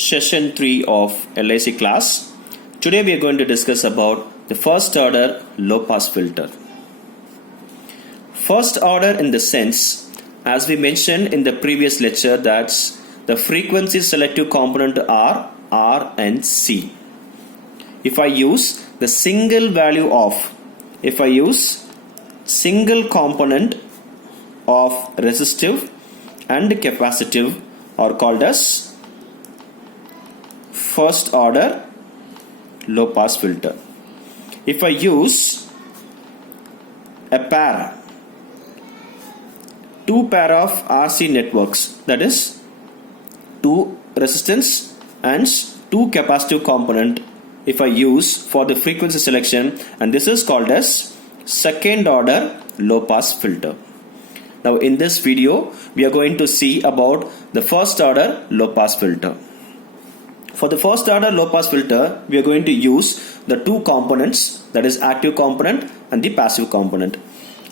Session 3 of LIC class. Today we are going to discuss about the first order low pass filter. First order in the sense, as we mentioned in the previous lecture, that's the frequency selective component are R and C. If I use the single value of, if I use single component of resistive and capacitive are called as first order low pass filter. If I use a pair, two pair of RC networks, that is two resistance and two capacitive component, if I use for the frequency selection, and this is called as second order low pass filter. Now in this video we are going to see about the first order low pass filter. For the first order low pass filter, we are going to use the two components, that is active component and the passive component.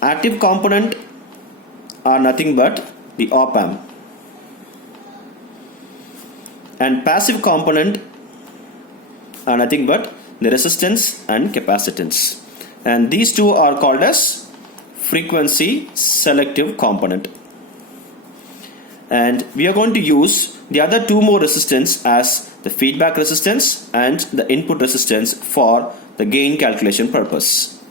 Active component are nothing but the op-amp, and passive component are nothing but the resistance and capacitance, and these two are called as frequency selective component. And we are going to use the other two more resistance as the feedback resistance and the input resistance for the gain calculation purpose.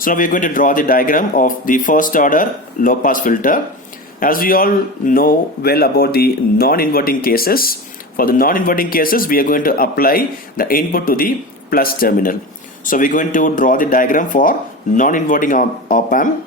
So now we are going to draw the diagram of the first order low pass filter. As we all know well about the non-inverting cases, for the non-inverting cases we are going to apply the input to the plus terminal. So we are going to draw the diagram for non-inverting op-amp.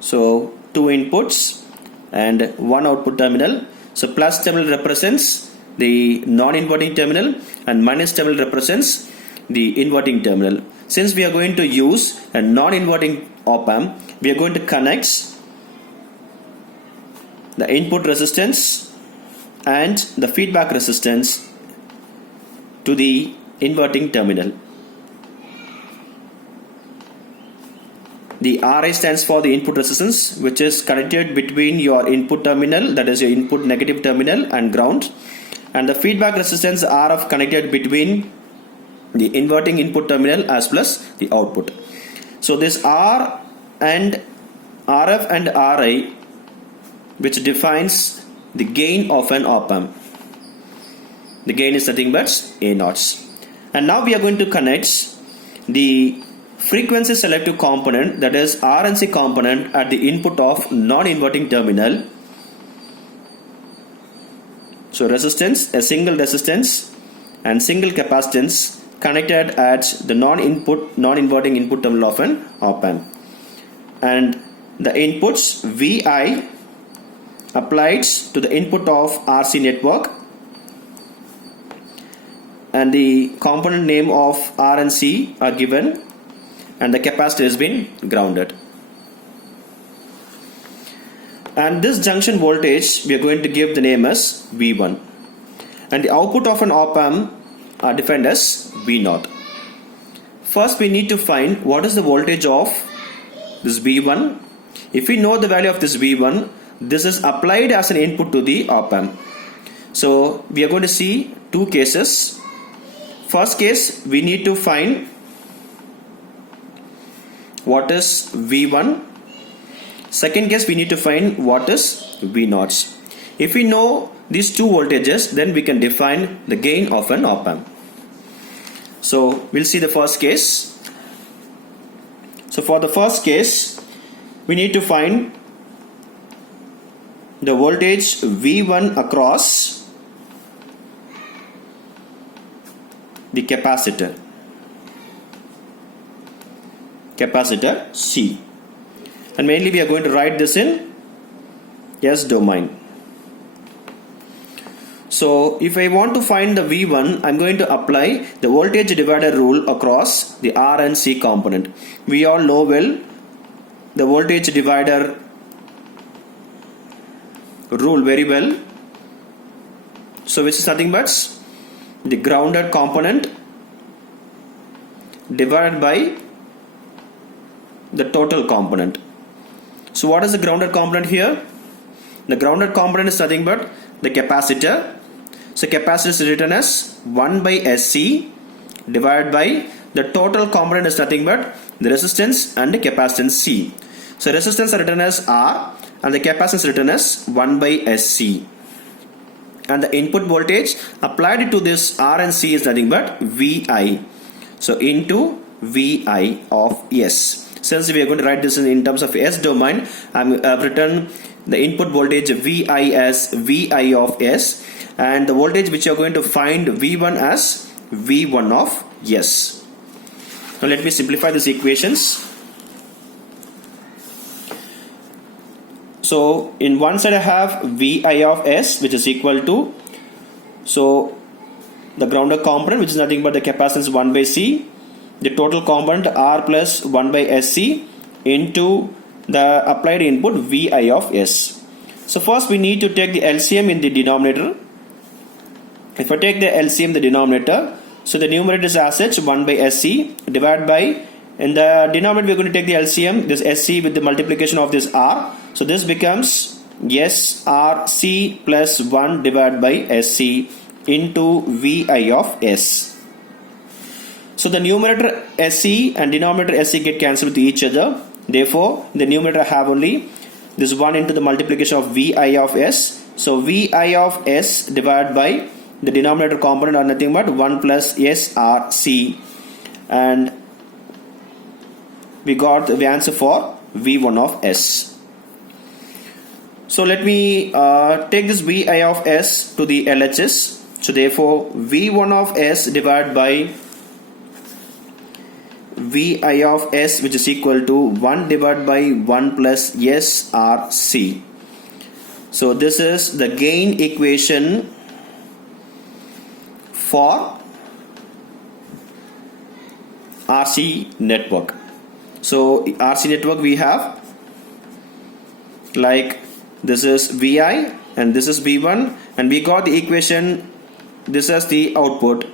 So two inputs and one output terminal. So plus terminal represents the non-inverting terminal and minus terminal represents the inverting terminal. Since we are going to use a non-inverting op-amp, we are going to connect the input resistance and the feedback resistance to the inverting terminal. The RI stands for the input resistance, which is connected between your input terminal, that is your input negative terminal, and ground, and the feedback resistance RF connected between the inverting input terminal as plus the output. So this R and RF and RI, which defines the gain of an op-amp. The gain is nothing but A0. And now we are going to connect the frequency selective component, that is R and C component, at the input of non-inverting terminal. So resistance, a single resistance and single capacitance connected at the non-inverting input terminal of an op-amp, and the inputs VI applied to the input of RC network, and the component name of R and C are given, and the capacitor has been grounded. And this junction voltage we are going to give the name as V1, and the output of an op-amp are defined as V0. First we need to find what is the voltage of this V1. If we know the value of this V1, this is applied as an input to the op-amp. So we are going to see two cases. First case, we need to find what is V1. Second case, we need to find what is V0. If we know these two voltages, then we can define the gain of an op-amp. So we'll see the first case. So for the first case, we need to find the voltage V1 across the capacitor C, and mainly we are going to write this in S domain. So if I want to find the V1, I'm going to apply the voltage divider rule across the R and C component. We all know well the voltage divider rule very well. So which is nothing but the grounded component divided by the total component. So what is the grounded component here? The grounded component is nothing but the capacitor. So capacitor is written as 1 by SC divided by the total component is nothing but the resistance and the capacitance C. So resistance is written as R and the capacitance is written as 1 by SC. And the input voltage applied to this R and C is nothing but VI. So into VI of S. Since we are going to write this in terms of S domain, I've written the input voltage VI as VI of S and the voltage which you are going to find V1 as V1 of S. Now let me simplify these equations. So in one side I have VI of S which is equal to, so the grounded component which is nothing but the capacitance 1 by C, the total component R plus 1 by SC into the applied input VI of S. So first we need to take the LCM in the denominator. If I take the LCM in the denominator, so the numerator is as such 1 by SC divided by, in the denominator we are going to take the LCM, this SC with the multiplication of this R. So this becomes SRC plus 1 divided by SC into VI of S. So the numerator SC and denominator SC get cancelled with each other. Therefore, the numerator have only this 1 into the multiplication of VI of S. So VI of S divided by the denominator component are nothing but 1 plus SRC, and we got the answer for V1 of S. So let me take this VI of S to the LHS. So therefore V1 of S divided by VI of S which is equal to 1 divided by 1 plus SRC. So this is the gain equation for RC network. So RC network we have like this is VI and this is V1, and we got the equation, this is the output,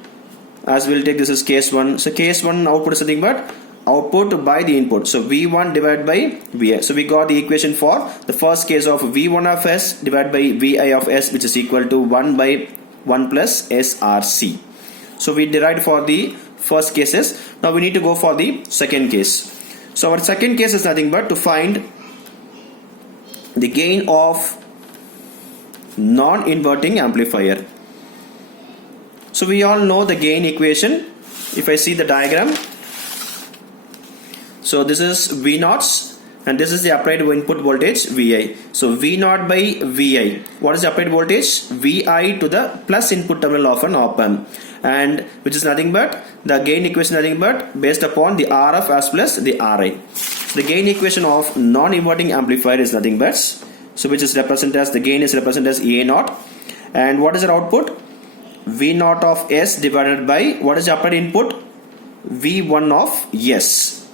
as we'll take this as case 1. So case 1 output is nothing but output by the input, so V1 divided by VI. So we got the equation for the first case of V1 of S divided by VI of S which is equal to 1 by 1 plus SRC. So we derived for the first cases. Now we need to go for the second case. So our second case is nothing but to find the gain of non-inverting amplifier. So we all know the gain equation. If I see the diagram, so this is V0 and this is the applied input voltage VI. So V0 by VI. What is the applied voltage? VI to the plus input terminal of an op amp, and which is nothing but the gain equation nothing but based upon the RF as plus the RI. The gain equation of non-inverting amplifier is nothing but, so which is represented as, the gain is represented as A0, and what is our output? V0 of S divided by what is the applied input? V1 of S.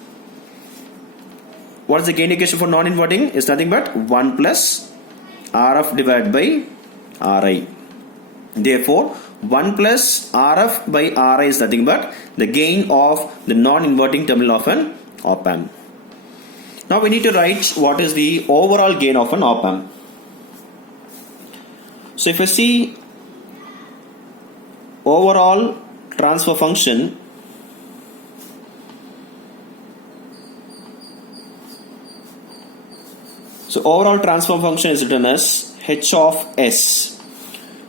What is the gain equation for non-inverting? Is nothing but 1 plus RF divided by RI. Therefore 1 plus RF by RI is nothing but the gain of the non-inverting terminal of an op amp. Now we need to write what is the overall gain of an op amp. So if you see overall transfer function, so overall transfer function is written as H of S.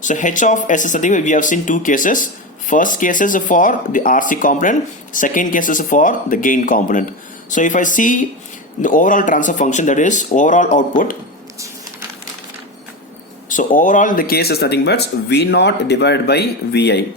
So H of S is something we have seen two cases. First case is for the RC component, second case is for the gain component. So if I see the overall transfer function, that is overall output, so overall the case is nothing but V0 divided by VI.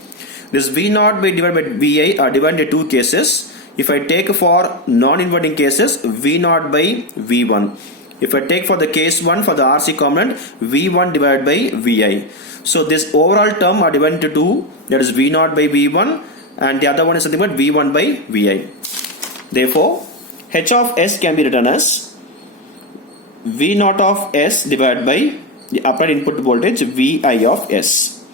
This V0 by divided by VI are divided into two cases. If I take for non-inverting cases, V0 by V1. If I take for the case 1 for the RC component, V1 divided by VI. So this overall term are divided into two, that is V0 by V1, and the other one is something but V1 by VI. Therefore H of S can be written as V0 of S divided by the applied input voltage VI of S,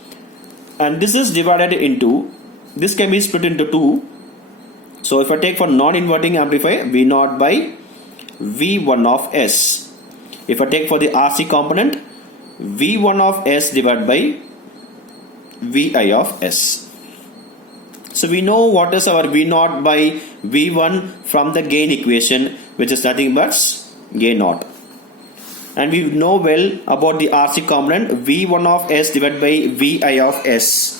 and this is divided into, this can be split into two. So if I take for non-inverting amplifier, V0 by V1 of S. If I take for the RC component, V1 of S divided by Vi of S. So we know what is our V0 by V1 from the gain equation, which is nothing but gain naught. And we know well about the RC component, V1 of S divided by Vi of S.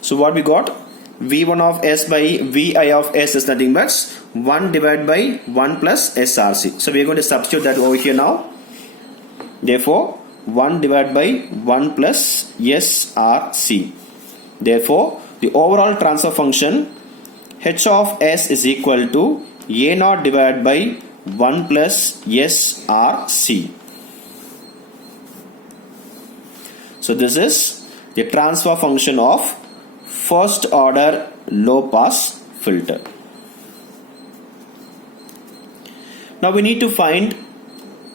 So what we got? V1 of S by Vi of S is nothing but 1 divided by 1 plus SRC. So we are going to substitute that over here now. Therefore, 1 divided by 1 plus SRC. Therefore, the overall transfer function H of S is equal to A0 divided by 1 plus SRC. So this is the transfer function of first order low pass filter. Now we need to find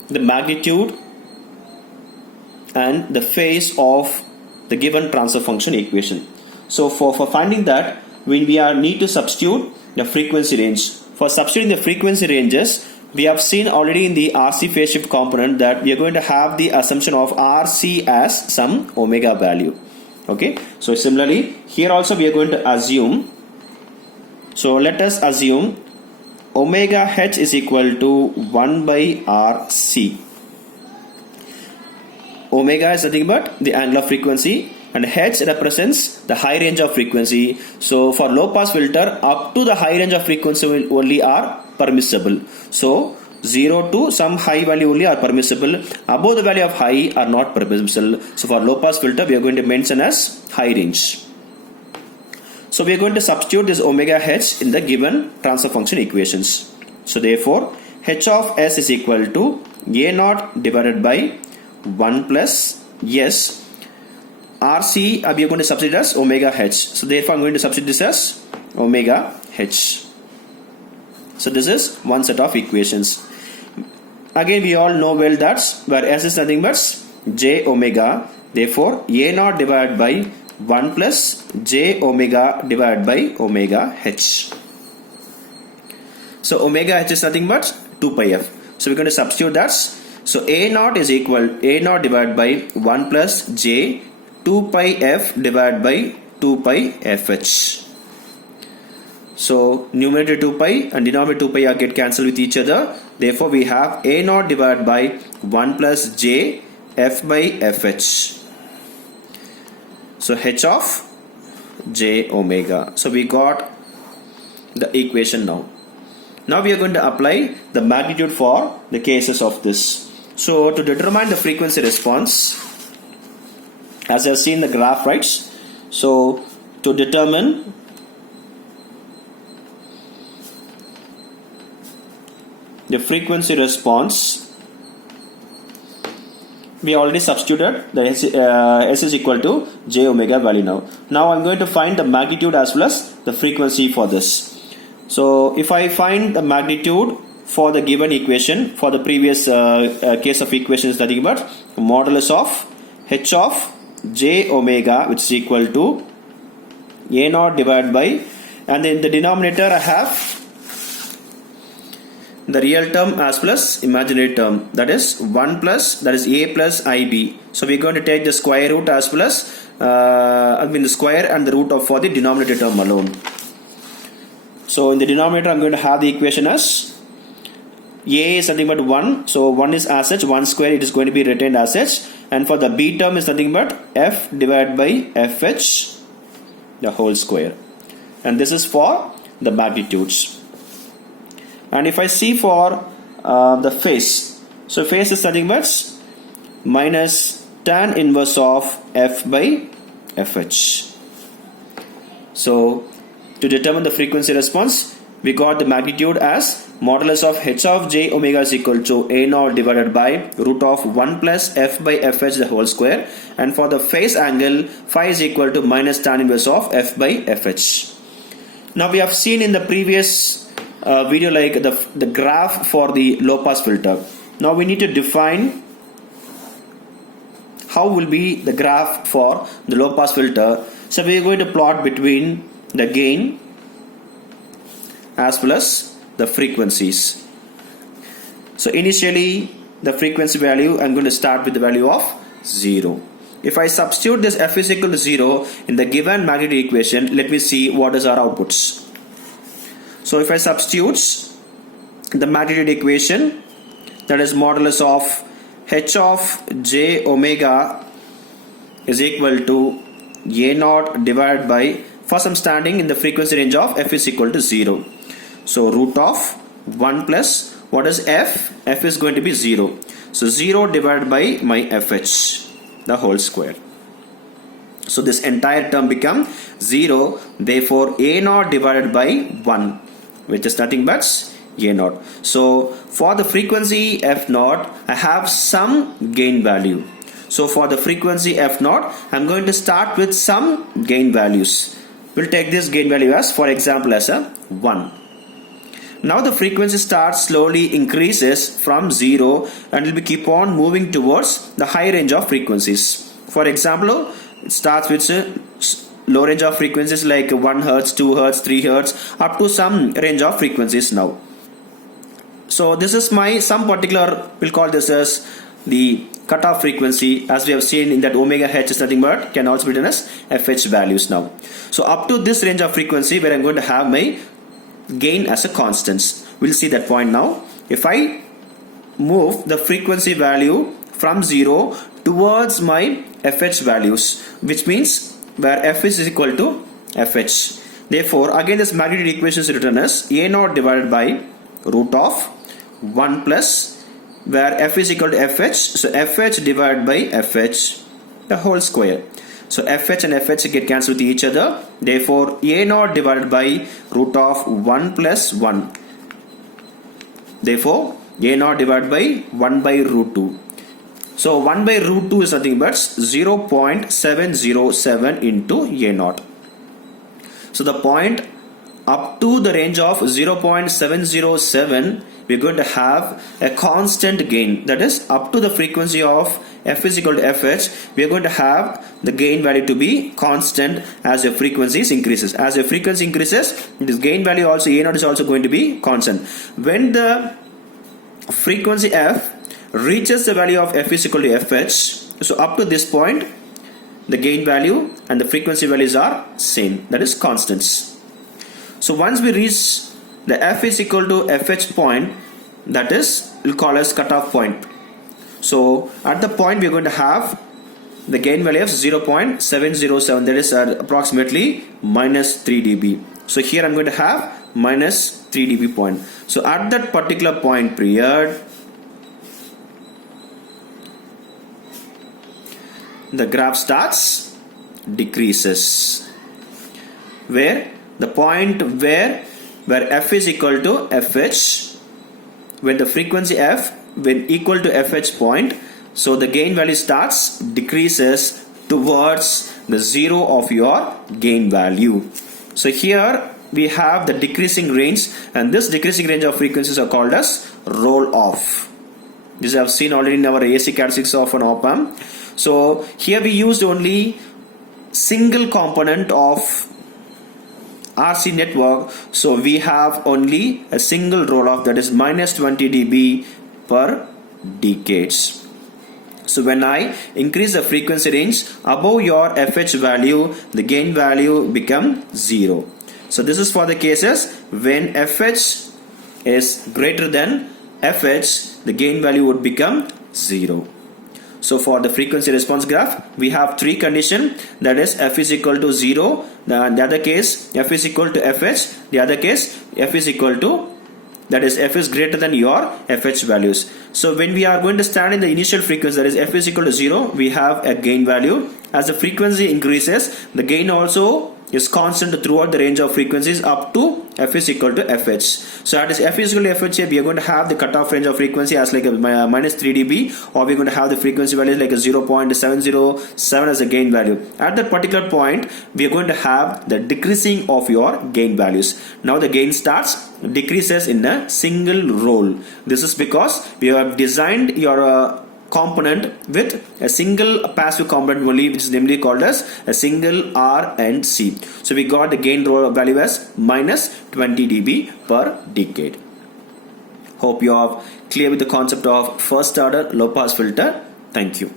the magnitude and the phase of the given transfer function equation. So for finding that, we need to substitute the frequency range. For substituting the frequency ranges, we have seen already in the RC phase shift component that we are going to have the assumption of RC as some omega value. Okay, so similarly here also we are going to assume, so let us assume omega H is equal to 1 by RC. Omega is nothing but the angular frequency and H represents the high range of frequency. So for low pass filter, up to the high range of frequency will only are permissible. So 0 to some high value only are permissible. Above the value of high are not permissible. So for low pass filter, we are going to mention as high range. So we are going to substitute this omega H in the given transfer function equations. So therefore, H of S is equal to A0 divided by 1 plus S. RC, we are going to substitute as omega H. So therefore, I am going to substitute this as omega H. So this is one set of equations. Again, we all know well that where S is nothing but J omega. Therefore, A0 divided by 1 plus J omega divided by omega H. So omega H is nothing but 2 pi F. So we're going to substitute that. So A0 is equal A0 divided by 1 plus J 2 pi F divided by 2 pi FH. So numerator 2 pi and denominator 2 pi are get cancelled with each other. Therefore we have A0 divided by 1 plus J F by FH. So H of J omega. So we got the equation now. Now we are going to apply the magnitude for the cases of this. So to determine the frequency response, as you have seen the graph, right? So to determine the frequency response, we already substituted the S is equal to J omega value now. Now I'm going to find the magnitude as well as the frequency for this. So if I find the magnitude for the given equation, for the previous case of equation is nothing but modulus of H of J omega, which is equal to A0 divided by, and in the denominator I have the real term as well as imaginary term, that is 1 plus, that is A plus IB. So we're going to take the square root as well as the square and the root of for the denominator term alone. So in the denominator I'm going to have the equation as A is nothing but 1, so 1 is as such, 1 square it is going to be retained as such, and for the B term is nothing but F divided by FH the whole square, and this is for the magnitudes. And if I see for the phase, so phase is nothing but minus tan inverse of F by FH. So to determine the frequency response, we got the magnitude as modulus of H of J omega is equal to A0 divided by root of 1 plus F by FH the whole square, and for the phase angle phi is equal to minus tan inverse of F by FH. Now we have seen in the previous video like the graph for the low pass filter. Now we need to define how will be the graph for the low pass filter. So we are going to plot between the gain as well as the frequencies. So initially the frequency value, I'm going to start with the value of 0. If I substitute this f is equal to 0 in the given magnitude equation, let me see what is our outputs. So if I substitute the magnitude equation, that is modulus of h of j omega is equal to a naught divided by, first I'm standing in the frequency range of f is equal to 0. So root of 1 plus, what is f? F is going to be 0. So 0 divided by my fh, the whole square. So this entire term become 0. Therefore a naught divided by 1, which is nothing but a naught. So for the frequency f naught, I have some gain value. So for the frequency f naught, I'm going to start with some gain values. We'll take this gain value as, for example, as a 1. Now the frequency starts slowly increases from 0 and will be keep on moving towards the high range of frequencies. For example, it starts with low range of frequencies like 1 Hz, 2 Hz, 3 Hz, up to some range of frequencies now. So this is my some particular, we'll call this as the cutoff frequency, as we have seen in that omega h is nothing but can also be written as fh values now. So up to this range of frequency where I'm going to have my gain as a constant. We'll see that point now. If I move the frequency value from 0 towards my fh values, which means where f is equal to fh. Therefore again this magnitude equation is written as a naught divided by root of 1 plus where f is equal to fh, so fh divided by fh, the whole square. So fh and fh get cancelled with each other. Therefore a naught divided by root of 1 plus 1. Therefore a naught divided by 1 by root 2. So 1 by root 2 is nothing but 0.707 into a naught. So the point up to the range of 0.707, we're going to have a constant gain, that is up to the frequency of f is equal to fh, we are going to have the gain value to be constant as your frequencies increases. As your frequency increases, this gain value also a naught is also going to be constant. When the frequency f reaches the value of f is equal to fh, so up to this point the gain value and the frequency values are same, that is constants. So once we reach the f is equal to fh point, that is we'll call as cutoff point. So at the point we are going to have the gain value of 0.707, that is approximately minus 3 dB. So here I'm going to have minus 3 dB point. So at that particular point period, the graph starts decreases, where the point where f is equal to fh, when the frequency f when equal to fh point, so the gain value starts decreases towards the 0 of your gain value. So here we have the decreasing range, and this decreasing range of frequencies are called as roll off. This I have seen already in our AC characteristics of an op amp. So here we used only single component of RC network, so we have only a single roll off, that is minus 20 dB per decades. So when I increase the frequency range above your fh value, the gain value become 0. So this is for the cases when fh is greater than fh, the gain value would become 0. So for the frequency response graph, we have three conditions, that is f is equal to 0, the other case f is equal to fh, the other case f is equal to, that is f is greater than your fh values. So when we are going to stand in the initial frequency, that is f is equal to 0, we have a gain value. As the frequency increases, the gain also is constant throughout the range of frequencies up to f is equal to fh. So at f is equal to fh, we are going to have the cutoff range of frequency as like a minus 3 dB, or we are going to have the frequency value like a 0.707 as a gain value. At that particular point, we are going to have the decreasing of your gain values. Now the gain starts decreases in a single roll. This is because we have designed your component with a single passive component only, which is namely called as a single R and C. So we got the gain value as minus 20 dB per decade. Hope you are clear with the concept of first order low pass filter. Thank you.